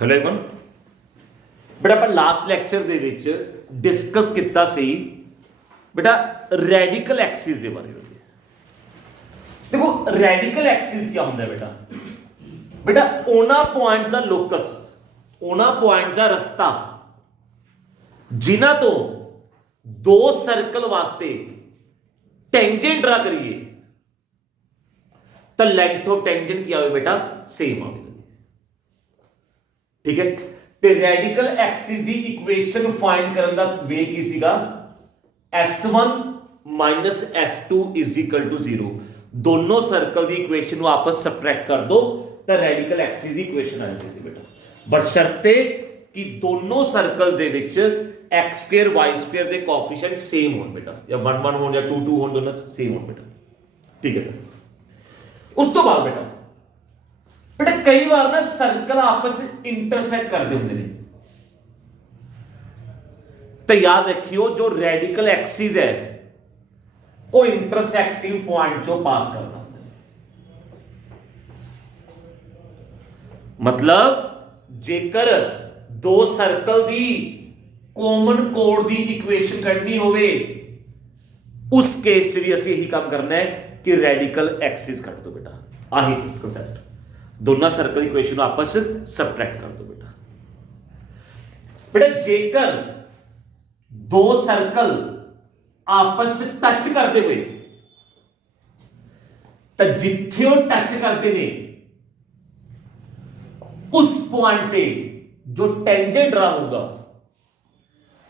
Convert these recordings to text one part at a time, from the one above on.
Hello everyone बेटा ਆਪਾਂ last lecture ਦੇ ਵਿੱਚ ਡਿਸਕਸ ਕੀਤਾ ਸੀ बेटा ਰੈਡੀਕਲ ਐਕਸਿਸ ਦੇ ਬਾਰੇ ਵਿੱਚ। देखो ਰੈਡੀਕਲ ਐਕਸਿਸ ਕੀ ਹੁੰਦਾ ਹੈ बेटा ਉਹਨਾਂ ਪੁਆਇੰਟਸ ਦਾ ਲੋਕਸ, ਉਹਨਾਂ ਪੁਆਇੰਟਸ ਦਾ ਰਸਤਾ ਜਿਨ੍ਹਾਂ ਤੋਂ ਦੋ ਸਰਕਲ ਵਾਸਤੇ ਟੈਂਜੈਂਟ ਡਰਾ ਕਰੀਏ ਤਾਂ ਲੈਂਥ ਆਫ ਟੈਂਜੈਂਟ ਕੀ ਆਵੇ बेटा सेम आवे। ठीक है, ਤੇ ਰੈਡੀਕਲ ਐਕਸਿਸ ਦੀ ਇਕੁਏਸ਼ਨ ਫਾਈਂਡ ਕਰਨ ਦਾ ਵੇ ਕੀ ਸੀਗਾ S1 S2 0। दोनों सर्कल की इक्वेशन ਨੂੰ आपस सबट्रैक्ट कर दो तो रैडिकल एक्सिस की इक्वेशन आ जाती है बेटा, बट शर्ते कि दोनों सर्कल्स ਦੇ ਵਿੱਚ x² y² ਦੇ ਕੋਐਫੀਸ਼ੀਐਂਟ सेम ਹੋਣ बेटा, या 1 1 ਹੋਣ ਜਾਂ 2 2 ਹੋਣ, ਦੋਨੋਂ सेम ਹੋਣ बेटा। ठीक है सर। उस तो बाद बेटा कई बार ना सर्कल आपस इंटरसेक्ट करते होंगे ने, तो याद रखियो जो रेडिकल एक्सिस है वो इंटरसेक्टिंग पॉइंट जो पास करता है। मतलब जेकर दो सर्कल दी कॉमन कोड दी इक्वेशन कढनी होवे उस केस भी असं यही काम करना है कि रेडिकल एक्सिस कट दो बेटा। आही कंसेप्ट, दोनों सर्कल इक्वेशन आपस सबट्रैक्ट कर दो बेटा। जेकर दो सर्कल आपस टच करते हुए तो जिथे टच करते ने उस पॉइंट पे जो टेंजेंट रहा होगा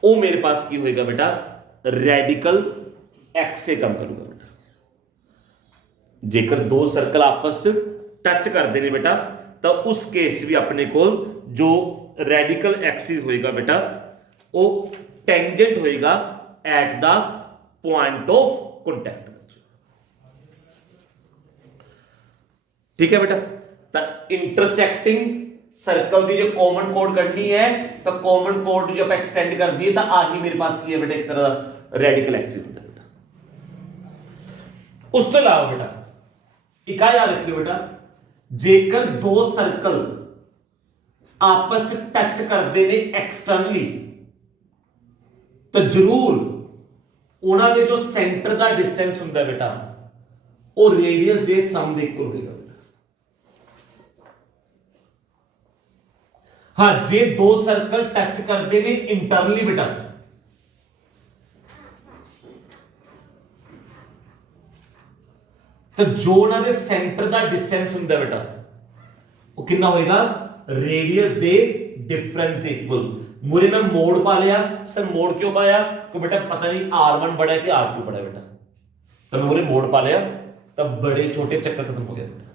वो मेरे पास की होएगा बेटा रेडिकल एक्स से कम करूंगा बेटा। जेकर दो सर्कल आपस टच करते हैं बेटा तो उस केस भी अपने को जो रेडिकल एक्सिस होएगा बेटा वो टेंजेंट होएगा at the point of contact. ठीक है बेटा, तो इंटरसेक्टिंग सर्कल की जो कॉमन कोड करनी है तो कॉमन कोड जो आप एक्सटेंड कर दिए तो आही मेरे पास की है बेटा एक तरह रेडिकल एक्सिस होता है बेटा। उस तो अलावा बेटा एक याद रखिए बेटा, जेकर दो सर्कल आपस टच करते हैं एक्सटर्नली तो जरूर उन्होंने जो सेंटर का डिस्टेंस होता है बेटा वो रेडियस के सम के इक्वल होगा। हाँ, जे दो सर्कल टच करते हैं इंटरनली बेटा तो जो उन्होंने सेंटर का डिस्टेंस होता है बेटा वो कितना होगा रेडियस दे डिफरेंस इक्वल। मुरे में मोड़ पा लिया सर, मोड़ क्यों पाया तो बेटा पता नहीं R1 बड़ा है कि R2 बड़ा है बेटा, तो मैं मुरे मोड़ पा लिया तब बड़े छोटे चक्कर खत्म हो गया बेटा।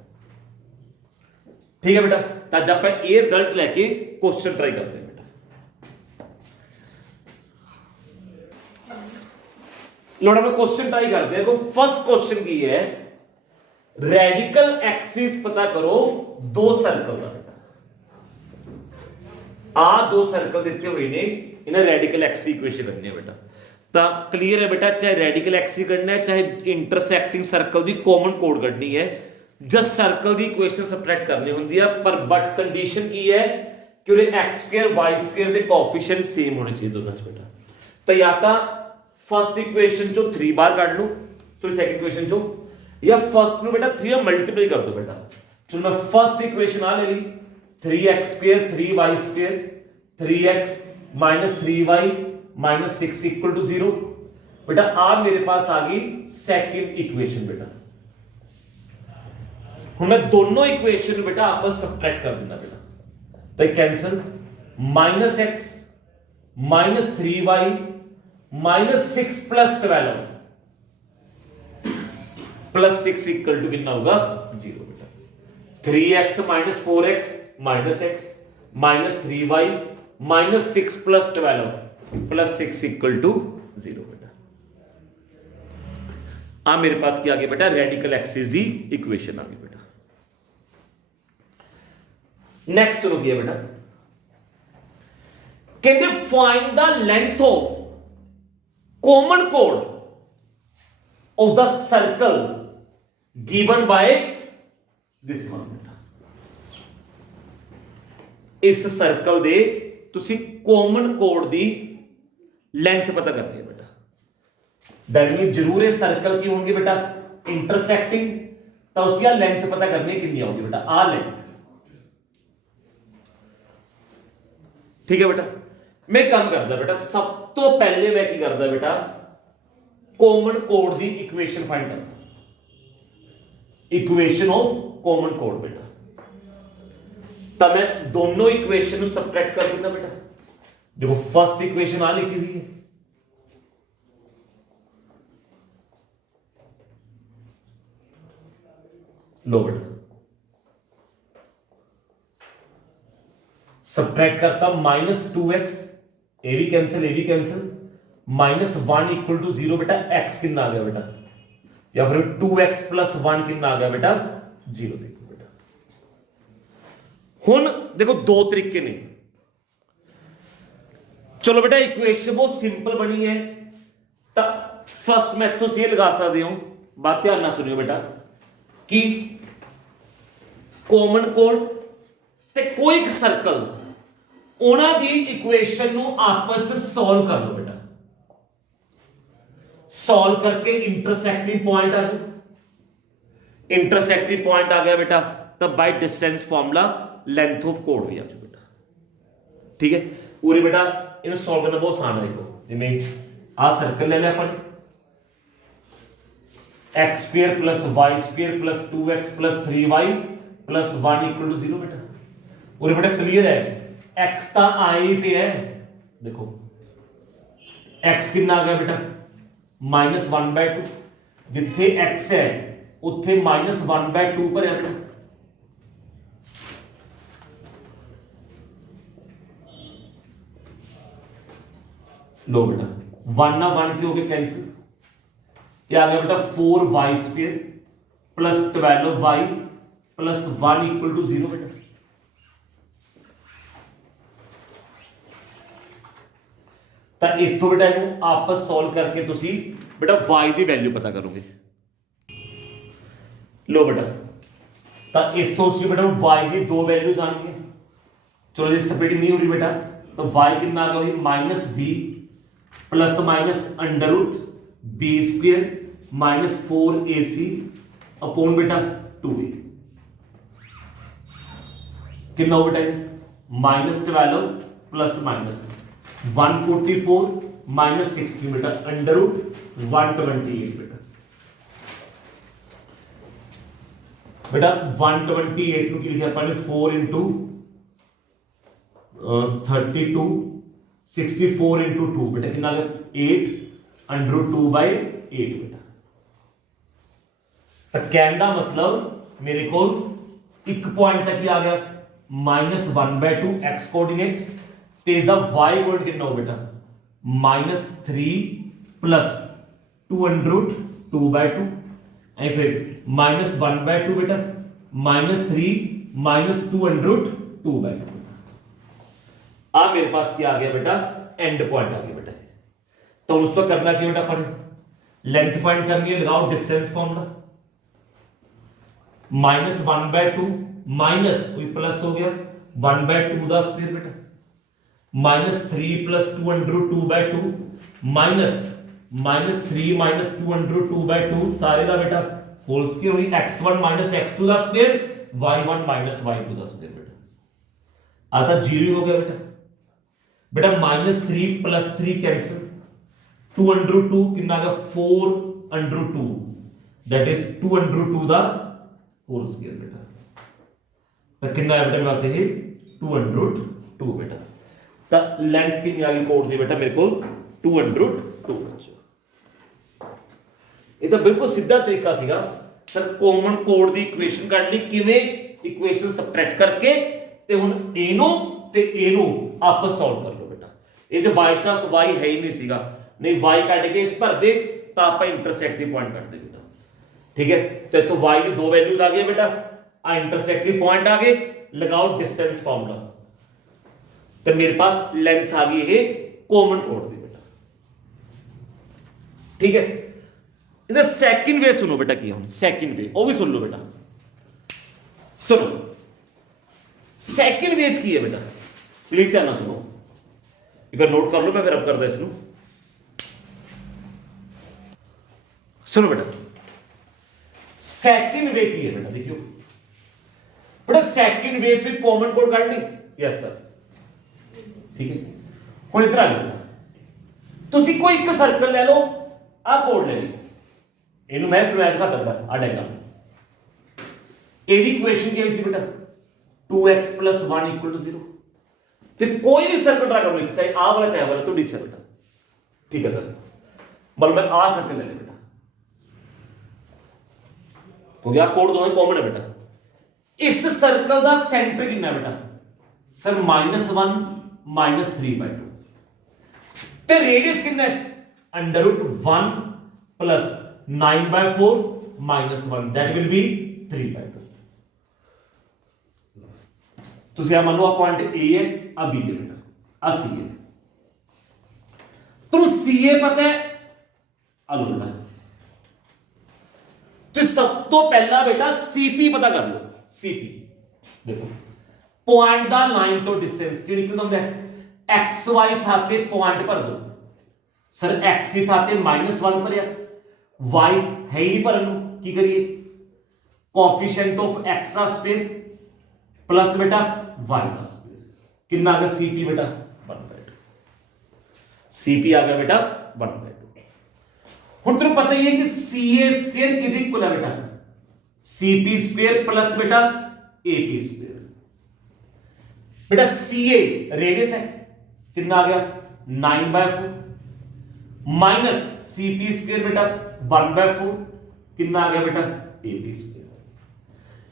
ठीक है बेटा, तो जब आप ये रिजल्ट लेके क्वेश्चन ट्राई करते हैं बेटा। लोड़ा में क्वेश्चन ट्राई करते हैं। तो फर्स्ट क्वेश्चन की है रेडिकल एक्सिस पता करो दो सर्कल का। आ दो सर्कल देते हुए ने इन्हें रेडिकल एक्सिस इक्वेशन करनी है बेटा। तो क्लियर है बेटा, चाहे रेडिकल एक्सिस करना है चाहे इंटरसेक्टिंग सर्कल की कॉमन कोड करनी है, जस्ट सर्कल की इक्वेशन सबट्रैक्ट करनी होती है। पर बट कंडीशन की है कि x² y² के कोएफिशिएंट सेम होने चाहिए दोनों बेटा। तो या तो फर्स्ट इक्वेशन चो 3 बार काट लो तो सेकंड इक्वेशन चो, या फर्स्ट नु बेटा 3 मल्टीप्लाई कर दो बेटा। चलो मैं फर्स्ट इक्वेशन आ ले ली 3x² 3y² 3x - 3y - 6 = 0 बेटा। आप मेरे पास आ गई सेकंड इक्वेशन बेटा। हूं मैं दोनों इक्वेशन बेटा आपस सबट्रैक्ट कर देना बेटा, तो कैंसिल -x - 3y - 6 + 12 + 6 = कितना होगा 0 बेटा। 3x - 4x - x - 3y - 6 + 12 + 6 = 0 बेटा। आ मेरे पास क्या आ गया बेटा रेडिकल एक्सिस की इक्वेशन आ गई बेटा। नेक्स्ट सुनो किया बेटा, कहते find the length of common code of the circle given by this one बेटा। इस सर्कल दे तुसी कॉमन कोड दी लेंथ पता करनी है बेटा। दैट मीन जरूर ये सर्कल की होंगे बेटा इंटरसेक्टिंग, तो उसकी लेंथ पता करनी है कितनी होगी बेटा, आ लेंथ। ठीक है बेटा, मैं काम करता बेटा, सब तो पहले मैं की करता बेटा कॉमन कोड दी इक्वेशन फाइंड करता, इक्वेशन ऑफ कॉमन कोड बेटा। तब मैं दोनों इक्वेशन सबट्रैक्ट कर दूंगा बेटा। देखो फर्स्ट इक्वेशन आ लिखी हुई है, लो बेटा सबट्रैक्ट करता -2x, ए भी कैंसिल, -1 इक्वल टू 0 बेटा, x कितना आ गया बेटा, या फिर 2x + 1 कितना आ गया बेटा 0। देखो बेटा हुन देखो दो तरीके ने, चलो बेटा इक्वेशन बहुत सिंपल बनी है, तो फर्स्ट मैथड से लगा सकते हो, बात ध्यान ना सुनियो बेटा, कि कॉमन कोड ते कोई एक सर्कल उन्हां दी इक्वेशन नु आपस में सॉल्व कर लो बेटा। सॉल्व करके इंटरसेक्टिंग पॉइंट आ जाओ, इंटरसेक्टिंग पॉइंट आ गया बेटा, तब by distance formula length of code भी आ जाओ बेटा। ठीक है, पूरी बेटा इन्हें सॉल्व करना बहुत आसान है। देखो जिमें आ सर्कल ले लिया अपन, x² + y² + 2x + 3y + 1 = 0 बेटा। पूरी बेटा क्लियर है, x तो आई पे है, देखो x कितना आ गया बेटा -1/2, जिथे x है उत्थे -1/2 पर है बेटा। लो बेटा 1 ना 1 की हो गया कैंसिल, क्या आ गया बेटा 4y² + 12y + 1 = 0 बेटा। तो इथों बेटा इनू आपस सॉल्व करके तुसी बेटा y की वैल्यू पता करोगे। लो बेटा तो इथों सी बेटा y की दो वैल्यूज आएंगे, चलो जी स्प्लिट नहीं हो रही बेटा, तो y कितना आ गया -b ±√b² -4ac अपॉन बेटा 2a कितना हो बेटा -12 ± 144 -16 बेटा √128 बेटा। बेटा 128 नु की लिखा अपन 4 × 32 64 × 2 बेटा कितना आ गया 8 √2/8 बेटा। तो कहने का मतलब मेरे को एक पॉइंट तक ही आ गया -1/2 x coordinate, Teja y coordinate कितना हो बेटा -3 + 2√2/2 एंड फिर -1/2 बेटा -3 - 2√2/2। अब मेरे पास क्या आ गया बेटा एंड पॉइंट आ गया बेटा। तो उसको करना क्या बेटा फट लेंथ फाइंड करनी है, लगाओ डिस्टेंस फॉर्मूला, -1/2 माइनस कोई प्लस हो गया 1/2 दा स्क्वायर बेटा, -3 + 2√2/2 माइनस -3 - 2√2/2 सारे दा बेटा होल स्क्वायर हुई x1 - x2 दा स्क्वायर y1 - y2 दा स्क्वायर बेटा, आता 0 हो गया बेटा। बेटा -3 + 3 कैंसिल, 2√2 कितना आ गया 4√2 दैट इज 2√2 दा होल स्क्वायर बेटा। तो कितना है बेटा मेरे पास ये 2√2 बेटा। तो लेंथ कितनी आ गई कोड दी बेटा मेरे को 2√2 बच्चों। ये तो बिल्कुल सीधा तरीका सीगा सर कॉमन कोड दी इक्वेशन काढनी किवें, इक्वेशन सबट्रैक्ट करके ते हुन एनो ते एनो आपस सॉल्व कर लो बेटा। ये जो बाय चांस y है ही नहीं सीगा, नहीं y काट के इस भर दे तो आप इंटरसेक्टिंग पॉइंट काट दे बेटा। ठीक है, तो इतो y की दो वैल्यूज आ गई बेटा, आ इंटरसेक्टिंग पॉइंट आ गए, लगाओ डिस्टेंस फार्मूला, तो मेरे पास लेंथ आ गई है कॉमन कोड दी बेटा। ठीक है, इधर सेकंड वे सुनो बेटा की हम सेकंड वे वो भी सुन लो बेटा। सुनो सैकेंड वे की है बेटा, प्लीज ध्यान ना सुनो, एक बार नोट कर लो, मैं फिर अब करता इसनू। सुनो बेटा, सैकेंड वे की है बेटा, देखियो बेटा सैकेंड वे तो कॉमन कोड काट ली, यस सर ठीक है। हुण इधर आ जाओ, तुसी कोई एक सर्कल ले लो, आ कोड ले ली, इनू मैं तुम्हें दिखाता बेटा, आ डायग्राम एदी इक्वेशन क्या सी बेटा 2x + 1 = 0। तो कोई भी सर्कल ड्रा करो, चाहे आ वाला चाहे वाला, तो नीचे बेटा, ठीक है सर। मतलब मैं आ सर्कल ले ले बेटा, तो क्या कोड दोनों कॉमन है बेटा। इस सर्कल का सेंटर कितना बेटा सर -1 - 3/2, ते रेडियस कितना है √1 + 9/4 - 1, दैट विल बी 3/2। तो क्या मान लो आप पॉइंट ए है, अब बी है बेटा, आ सी है, तुम सी ए पता है अलो बेटा, तो सब तो पहला बेटा सीपी पता कर लो। सीपी देखो पॉइंट दा लाइन तो डिस्टेंस क्यों निकलता होता है, एक्स वाई था ते पॉइंट भर दो सर, एक्स ही था ते -1 पर, वाई है ही नहीं भरन, की करिए कोएफिशिएंट ऑफ एक्स का स्क्वायर प्लस बेटा वाई का स्क्वायर, कितना आ गया सीपी बेटा 1/2, सीपी आ गया बेटा 1/2। हुण तुम पता ही है कि सी ए स्क्वायर किदे इक्वल है बेटा, सीपी स्क्वायर प्लस बेटा एपी स्क्वायर। बेटा सी ए रेडियस है, कितना आ गया 9/4 माइनस सीपी स्क्वायर बेटा 1/4, कितना आ गया बेटा एपी स्क्वायर।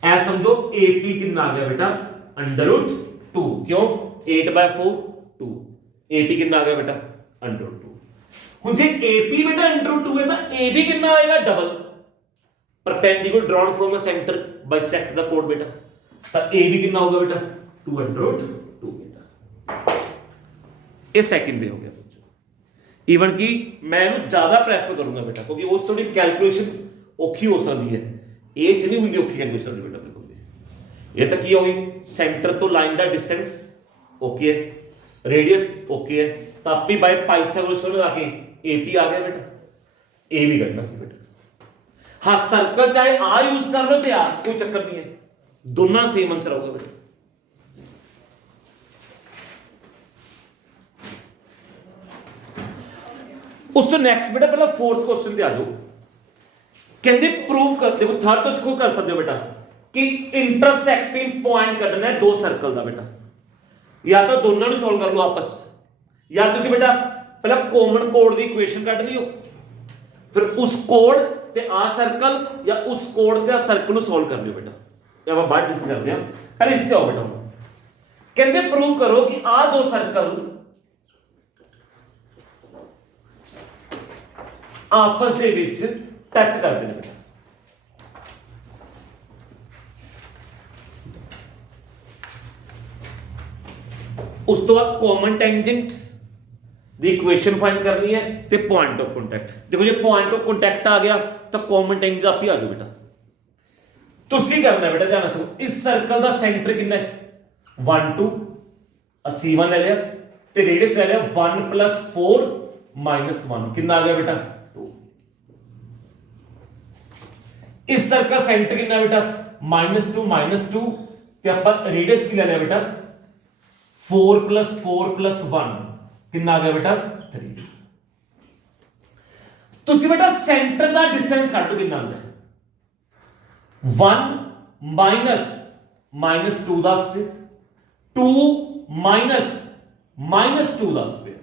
ऐ समझो एपी कितना आ गया बेटा √2, क्यों 8/4 2, एपी कितना आ गया बेटा √2। हुण जे एपी बेटा √2 है तो एबी कितना आएगा double, perpendicular drawn from a centre bisect the code बेटा, तो एबी कितना होगा बेटा 202 बेटा। ये सेकंड वे हो गया। इवन कि मैं इन्हें ज्यादा प्रेफर करूंगा बेटा, क्योंकि उस थोड़ी कैलकुलेशन औखी हो सकती है, ये च नहीं हुंदी औखी कैलकुलेशन बेटा। बिल्कुल ये तक की होगी सेंटर तो लाइन का डिस्टेंस ओके है, रेडियस ओके है, तो आप भी बाय पाइथागोरस लगा के एपी आ गया बेटा, ए भी करना सी बेटा। हाँ सर्कल चाहे आ यूज कर लो तो यार कोई चक्कर नहीं है, दोनों सेम आंसर होगा बेटा। उस तो नेक्स्ट बेटा पहला फोर्थ क्वेश्चन पे आ जाओ, कहते प्रूव कर, देखो थर्ड तो इसको कर सकते हो बेटा कि इंटरसेक्टिंग पॉइंट करना है दो सर्कल का बेटा, या तो दोनों ने सॉल्व कर लो आपस, या तुम बेटा पहला कॉमन कोड की इक्वेशन कट लियो, फिर उस कोड ते आ सर्कल या उस कोड ते सर्कल सॉल्व कर लियो बेटा। अब आप बात डिस्कस करते हैं, पहले इससे आओ बेटा। कहते प्रूव करो कि आ दो सर्कल आपस ਦੇ ਵਿੱਚ ਟੱਚ ਕਰਦੇ ਨੇ। ਉਸ ਤੋਂ ਬਾਅਦ ਕਾਮਨ ਟੈਂਜੈਂਟ ਦੀ ਇਕੁਏਸ਼ਨ ਫਾਈਂਡ ਕਰਨੀ ਹੈ ਤੇ ਪੁਆਇੰਟ ਆਫ ਕੰਟੈਕਟ। ਦੇਖੋ ਜੇ ਪੁਆਇੰਟ ਆਫ ਕੰਟੈਕਟ ਆ ਗਿਆ ਤਾਂ ਕਾਮਨ ਟੈਂਜੈਂਟ ਆਪ ਹੀ ਆ ਜਾਓ ਬੇਟਾ। ਤੁਸੀਂ ਕਰਨਾ ਬੇਟਾ ਧਿਆਨ ਰੱਖੋ, ਇਸ ਸਰਕਲ ਦਾ ਸੈਂਟਰ ਕਿੰਨਾ ਹੈ 1 2, C1 ਲੈ ਲਿਆ ਤੇ ਰੇਡੀਅਸ ਲੈ ਲਿਆ 1 + 4 - 1, ਕਿੰਨਾ ਆ ਗਿਆ ਬੇਟਾ 2। इस सर्कल सेंटर कितना बेटा -2 - 2 ਤੇ ਆਪਾਂ रेडियस की ले लिया बेटा 4 + 4 + 1, कितना आ गया बेटा 3। ਤੁਸੀਂ बेटा सेंटर ਦਾ डिस्टेंस ਕੱਢ ਲਓ, ਕਿੰਨਾ ਆਉਂਦਾ 1 - -2 ਦਾ ਸਕੁਅਰ 2 - -2 ਦਾ ਸਕੁਅਰ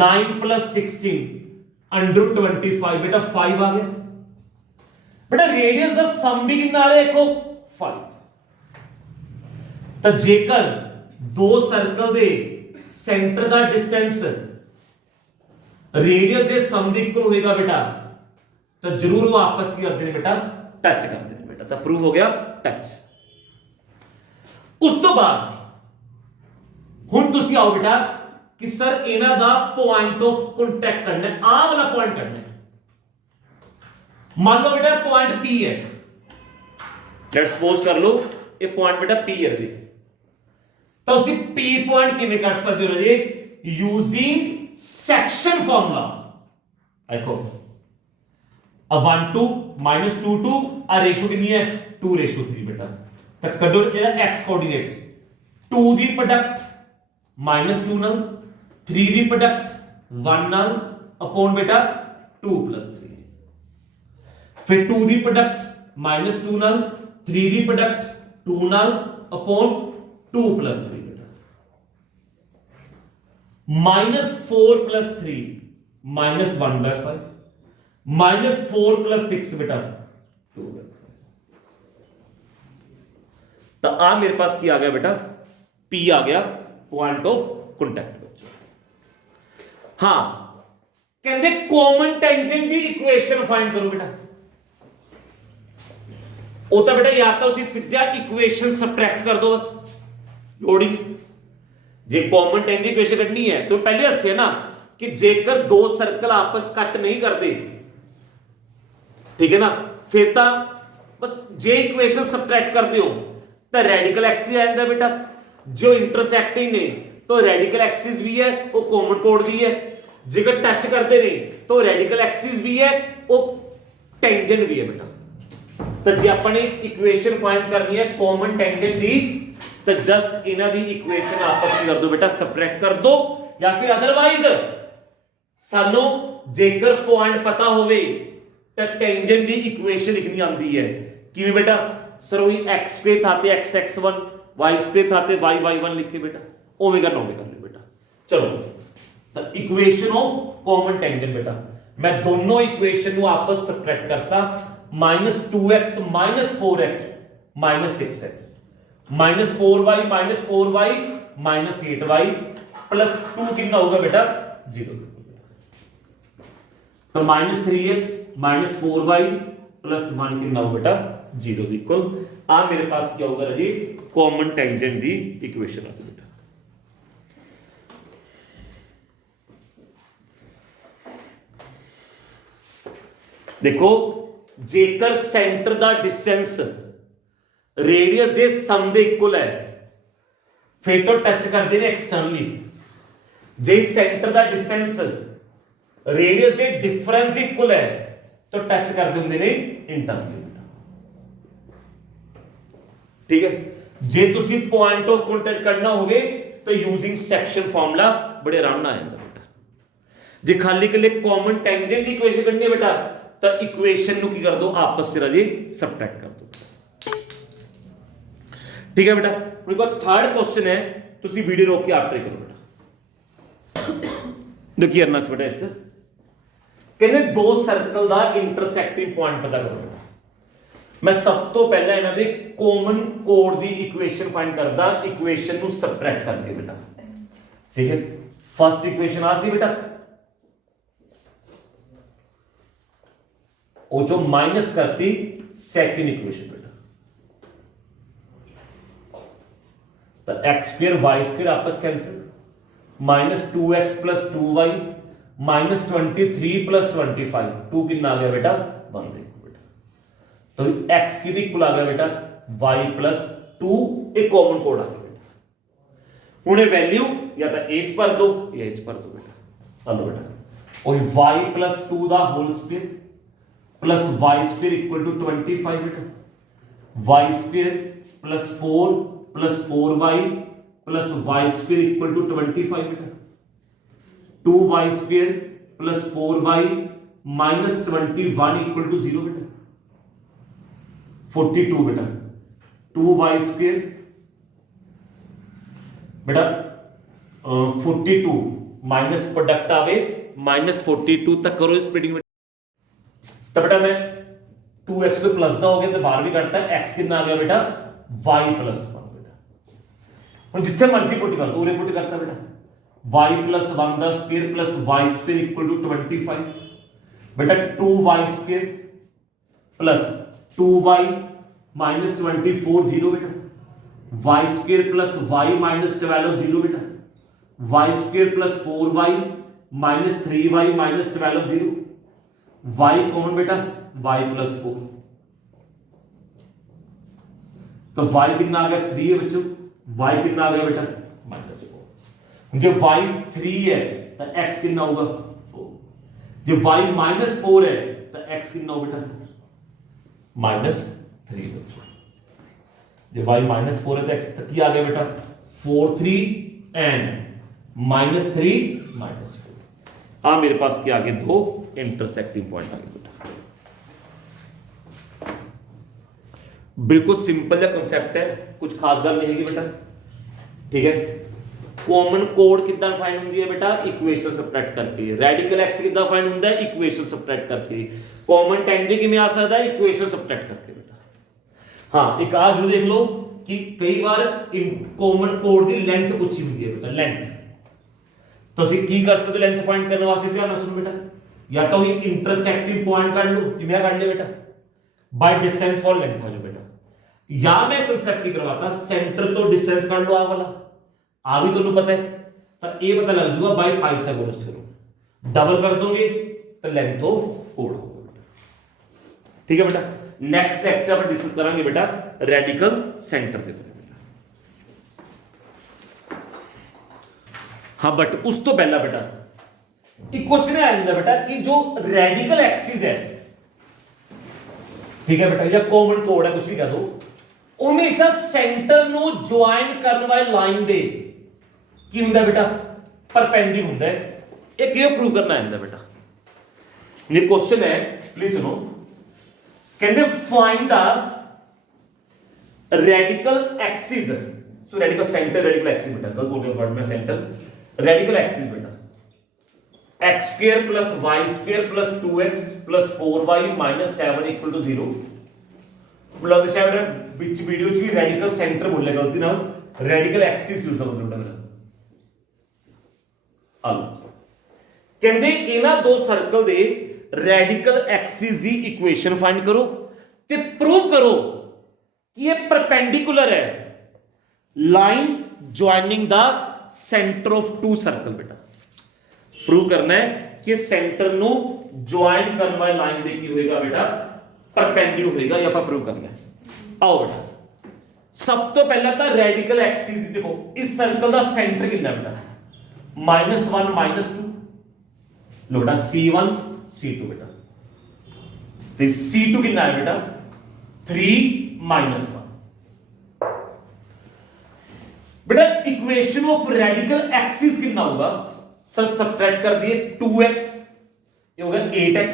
9 + 16 √25 बेटा 5 आ गया बेटा। रेडियस का सम भी कितना आ रहा है देखो 5। तो जेकर दो सर्कल दे सेंटर का डिस्टेंस रेडियस के सम के इक्वल होएगा बेटा, तो जरूर वो आपस की करते हैं बेटा टच करते हैं बेटा। तो प्रूव हो गया टच। उस तो बाद हुण तुसी आओ बेटा कि सर इन्हां दा पॉइंट ऑफ कांटेक्ट करना है, आ वाला पॉइंट करना है। मान लो बेटा पॉइंट P है, लेट्स सपोज कर लो ਇਹ ਪੁਆਇੰਟ ਬੇਟਾ P ਹੈ ਜੀ। ਤਾਂ ਤੁਸੀਂ P ਪੁਆਇੰਟ ਕਿਵੇਂ ਕੱਢ ਸਕਦੇ ਹੋ ਰਾਜੇ ਯੂਜ਼ਿੰਗ ਸੈਕਸ਼ਨ ਫਾਰਮੂਲਾ। ਦੇਖੋ 1 2 -2 2 ਆ ਰੇਸ਼ੋ ਕਿੰਨੀ ਹੈ 2:3 ਬੇਟਾ। ਤਾਂ ਕੱਢੋ ਇਹਦਾ x ਕੋਆਰਡੀਨੇਟ 2 ਦੀ ਪ੍ਰੋਡਕਟ -2 ਨਾਲ 3 ਦੀ ਪ੍ਰੋਡਕਟ 1 ਨਾਲ अपॉन बेटा 2 + 3 फिर 2 ਦੀ ਪ੍ਰੋਡਕਟ -2 ਨਾਲ 3 ਦੀ ਪ੍ਰੋਡਕਟ 2 ਨਾਲ अपॉन 2 + 3 बेटा -4 + 3 -1/5 -4 + 6 बेटा 2/5। तो आ मेरे पास क्या आ गया बेटा P आ गया पॉइंट ऑफ कॉन्टैक्ट बच्चों। हाँ कहते कॉमन टेंजेंट की इक्वेशन फाइंड करो बेटा। ਉਹ ਤਾਂ ਬੇਟਾ ਜਾਂ ਤਾਂ ਤੁਸੀਂ ਸਿੱਧਾ ਇਕੁਏਸ਼ਨ ਸਬਟ੍ਰੈਕਟ ਕਰ ਦੋ ਬਸ ਲੋੜ ਹੀ ਨਹੀਂ। ਜੇ ਕਾਮਨ ਟੈਂਜੈਂਟ ਇਕੁਏਸ਼ਨ ਕੱਢਣੀ ਹੈ ਤਾਂ ਪਹਿਲੇ ਦੱਸਿਆ ਨਾ ਕਿ ਜੇਕਰ ਦੋ ਸਰਕਲ ਆਪਸ ਕੱਟ ਨਹੀਂ ਕਰਦੇ ਠੀਕ ਹੈ ਨਾ ਫਿਰ ਤਾਂ ਬਸ ਜੇ ਇਕੁਏਸ਼ਨ ਸਬਟ੍ਰੈਕਟ ਕਰਦੇ ਹੋ ਤਾਂ ਰੈਡੀਕਲ ਐਕਸਿਸ ਆ ਜਾਂਦਾ बेटा। जो इंटरसेक्टिंग ने तो रेडिकल एक्सिस भी है वो कॉमन कोड भी है। जेकर टच करते ने तो रेडिकल एक्सिस भी है वो टेंजेंट भी है बेटा। तो जे अपने इक्वेशन फाइंड करनी है कॉमन टेंजेंट दी तो जस्ट इन्हां दी इक्वेशन आपस में कर दो बेटा सब्ट्रैक्ट कर दो या फिर अदरवाइज सानू जेकर पॉइंट पता होवे तो टेंजेंट दी इक्वेशन लिखनी आंदी है किवें बेटा सर वही x पे था ते x(x1) y पे था ते y(y1) लिख के बेटा ओवे करना ओवे कर लो बेटा। चलो तो इक्वेशन ऑफ कॉमन टेंजेंट बेटा मैं दोनों इक्वेशन को आपस सब्ट्रैक्ट करता -2x -4x -6x -4y -4y -8y plus 2 कितना होगा बेटा 0। तो -3x -4y प्लस 1 कितना होगा बेटा 0 इक्वल आ मेरे पास क्या होगा जी कॉमन टेंजेंट दी इक्वेशन आ बेटा। देखो जेकर सेंटर दा डिस्टेंस रेडियस दे सम दे इक्वल है फिर तो टच करते ने एक्सटर्नली। जे सेंटर दा डिस्टेंस रेडियस दे डिफरेंस इक्वल है तो टच करते होंगे ने इंटरनली। ठीक है जे तुसी पॉइंट ऑफ कांटेक्ट करना होवे तो यूजिंग सेक्शन फार्मूला बड़े आराम ना आ जाता बेटा। जे खाली के लिए कॉमन टेंजेंट की इक्वेशन करनी है बेटा तो इक्वेशन नु की कर दो आपस में राजी सब्ट्रैक्ट कर दो। ठीक है बेटा मेरे पास थर्ड क्वेश्चन है तुसी वीडियो रोक के आप ट्राई करो बेटा। देखिए करना बेटा इस कहने दो सर्कल दा इंटरसेक्टिंग पॉइंट पता करो। मैं सब तो पहले इन्हां दे कॉमन कोड दी इक्वेशन फाइंड करदा इक्वेशन नु सब्ट्रैक्ट करके बेटा। ठीक है फर्स्ट इक्वेशन आ सी बेटा वो जो माइनस करती सेकंड इक्वेशन बेटा। तो x² y² आपस कैंसिल -2x + 2y -23 + 25 2 कितना आ गया बेटा 1 देखो बेटा। तो x की इक्वल आ गया बेटा y + 2 एक कॉमन कोड आ गया बेटा। उन्हें वैल्यू या तो h पर दो या h पर दो बेटा। चलो बेटा और y + 2 दा होल स्क्वायर प्लस y² = 25 बेटा। y² + 4 + 4y + y² = 25 बेटा। 2y² + 4y - 21 = 0 बेटा। 42 बेटा 2y² बेटा 42 माइनस प्रोडक्ट आवे -42 तक करो स्प्लिटिंग बेटा। तो बेटा मैं 2x तो प्लस दा हो गया तो बाहर भी करता है x कितना आ गया बेटा y + 1 बेटा। और जितने मर्जी पुट कर दो उरे पुट करता बेटा y + 1 दा स्क्वायर प्लस y² = 25 बेटा 2y² प्लस 2y - 24 0 बेटा। y² प्लस y - 12 0 बेटा। y² plus 4y - 3y - 12 0 y common बेटा y + 4 तो y कितना आ गया 3 है बच्चों, y कितना आ गया बेटा -4। जब y 3 है तो x कितना होगा 4, जब y -4 है तो x कितना होगा बेटा -3 बच्चों। जब y -4 है तो x तक ही आ गया बेटा 4 3 एंड -3 -4। मेरे पास क्या आ गए दो इंटरसेक्टिंग पॉइंट आ गए बेटा। बिल्कुल सिंपल सा कांसेप्ट है, कुछ खास गल नहीं है बेटा, ठीक है। कॉमन कोड कितना फाइंड होती है बेटा, इक्वेशन सबट्रैक्ट करके। रेडिकल एक्स कितना फाइंड होता है, इक्वेशन सबट्रैक्ट करके। कॉमन टेंजेंट किमें आ सकता है, इक्वेशन सबट्रैक्ट करके बेटा। हाँ एक आज देख लो कि कई बार कॉमन कोड की लेंथ पूछी होती है बेटा, लेंथ तो ਅਸੀਂ ਕੀ ਕਰ ਸਕਦੇ ਲੈਂਥ ਫਾਈਂਡ ਕਰਨ ਵਾਸਤੇ, ਧਿਆਨ ਨਾਲ ਸੁਣੋ ਬੇਟਾ। या तो ही इंटरसेक्टिंग पॉइंट काट लो, कि मैं काट ले बेटा बाय डिस्टेंस फॉर लेंथ आ जाओ बेटा, या मैं कांसेप्ट की करवाता सेंटर तो डिस्टेंस काट लो आ वाला, आ भी तुम्हें पता है तो ये पता लग जाएगा बाय पाइथागोरस थ्योरम। डबल कर दोगे तो लेंथ ऑफ कोड होगा बेटा, ठीक है बेटा। नेक्स्ट लेक्चर पर डिस्कस करेंगे बेटा रेडिकल सेंटर के बारे में। हाँ बट उस तो पहला बेटा एक क्वेश्चन आ जाता बेटा कि जो रेडिकल एक्सिस है, ठीक है बेटा, या कॉमन कोड है कुछ भी कह दो, हमेशा सेंटर नु ज्वाइन करने वाली लाइन दे की हुंदा बेटा परपेंडिकुलर हुंदा है। ये क्यों प्रूव करना है बेटा, ये क्वेश्चन है प्लीज सुनो। कहते find the radical axis, so radical centre radical axis बेटा, कल बोल गया वर्ड में सेंटर रेडिकल एक्सिस बेटा x square plus y square plus 2x plus 4y minus 7 equal to 0। मतलब शायद बीच वीडियो च भी रेडिकल सेंटर बोले गलती ना, रेडिकल एक्सिस यूज करना मतलब मेरा। अब कहंदे इना दो सर्कल दे रेडिकल एक्सिस दी इक्वेशन फाइंड करो ते प्रूव करो कि ये परपेंडिकुलर है line joining the centre of two circle बेटा। प्रूव करना है कि सेंटर नु ज्वाइन करने वाली लाइन दे की होएगा बेटा परपेंडिकुलर होएगा, या आप प्रूव करना है। आओ बेटा सब तो पहला तो रेडिकल एक्सिस देखो, इस सर्कल का सेंटर कितना बेटा -1 -2, लो बेटा C1 C2 बेटा, तो C2 कितना है बेटा 3 -1 बेटा। इक्वेशन ऑफ रेडिकल एक्सिस कितना होगा सर, सबट्रैक्ट कर दिए 2x ये हो गया 8x,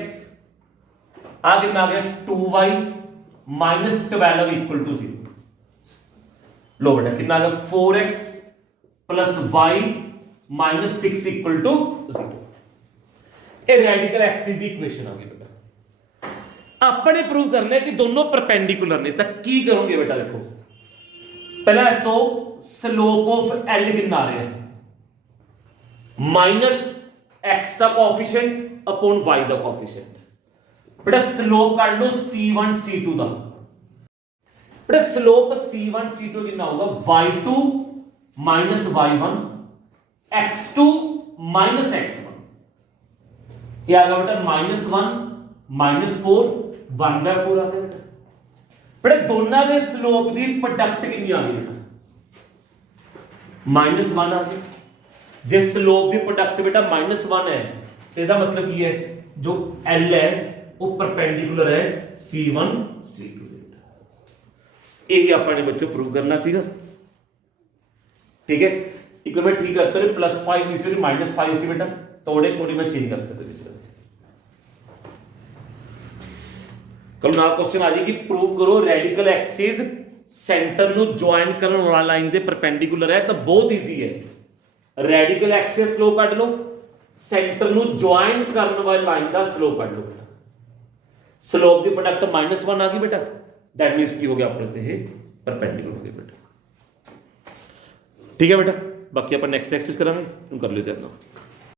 आ कितना आ गया 2y -12 इक्वल टू 0। लो बेटा कितना आ गया 4x plus y -6 equal to 0। ये रेडिकल एक्सिस की इक्वेशन आ गई बेटा। आपने प्रूव करना है कि दोनों परपेंडिकुलर ने, तो की करोगे बेटा देखो पहला सो स्लोप ऑफ L कितना आ रहा है -x का कोएफिशिएंट अपॉन y का कोएफिशिएंट। बेटा स्लोप काट लो C1 C2 का, बेटा स्लोप C1 C2 कितना होगा y2 -y1 x2 -x1, ये आ गया बेटा -1 -4 1/4 आ गया बेटा। बेटा दोनों के स्लोप की प्रोडक्ट कितनी आ गई बेटा -1 आ गई। जे स्लोप की प्रोडक्ट बेटा -1 है तो इसका मतलब की है जो L है वो परपेंडिकुलर है C1 C2। यही अपने बच्चों प्रूव करना सीगा, ठीक है। एक मैं ठीक करते रहे +5 नीचे -5 सी बेटा, थोड़े थोड़ी मैं चेंज करते थे। कल ना क्वेश्चन आ जाएगी प्रूव करो रेडिकल एक्सिस सेंटर नु ज्वाइन करने वाला लाइन दे परपेंडिकुलर है, तो बहुत इजी है। रेडिकल एक्सिस स्लोप काट लो, सेंटर नु ज्वाइन करने वाली लाइन का स्लोप काट लो बेटा। स्लोप की प्रोडक्ट -1 आ गई बेटा, दैट मींस की हो गया आपस में परपेंडिकुलर हो गया बेटा, ठीक है बेटा। बाकी अपन नेक्स्ट एक्सरसाइज करेंगे, तुम कर लेते अपना।